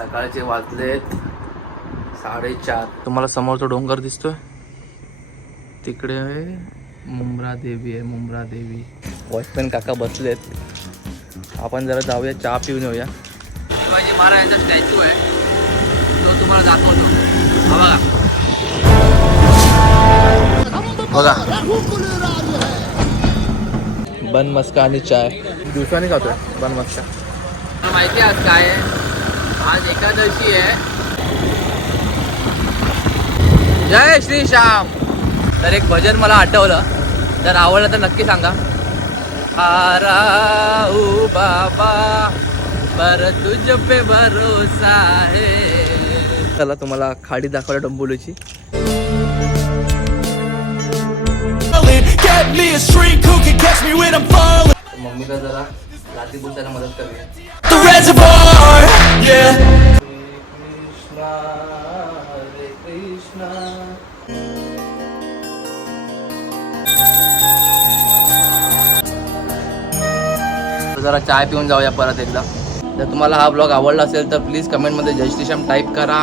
सकाळचे वाजलेत 4:30. तुम्हाला समोर तो डोंगर दिसतोय, तिकडे मुंब्रा देवी आहे. मुंब्रा देवी. वॉचमॅन काका बसलेत. आपण जरा जाऊया, चहा पिऊन येऊया. शिवाजी महाराजांचा स्टॅच्यू आहे, तो तुम्हाला दाखवतो. बघा बन मस्का आणि चाय दिवसाने खातोय. बन मस्का माहिती आहे आज काय आहे? आज एकादशी आहे. जय श्री श्याम. तर एक भजन मला आठवलं, जर आवडलं तर नक्की सांगा. आराऊ बाबा पर तुझ पे भरोसा है. चला तुम्हाला खाडी दाखवलं डंबोलीची. मम्मीला जरा लाती बुसायला मदत करूया. कृष्णा हरे कृष्णा. जरा चाय पिऊन जाऊया परत एकदा. जर तुम्हाला हा ब्लॉग आवडला असेल तर प्लीज कमेंटमध्ये जय श्रीश्याम टाईप करा.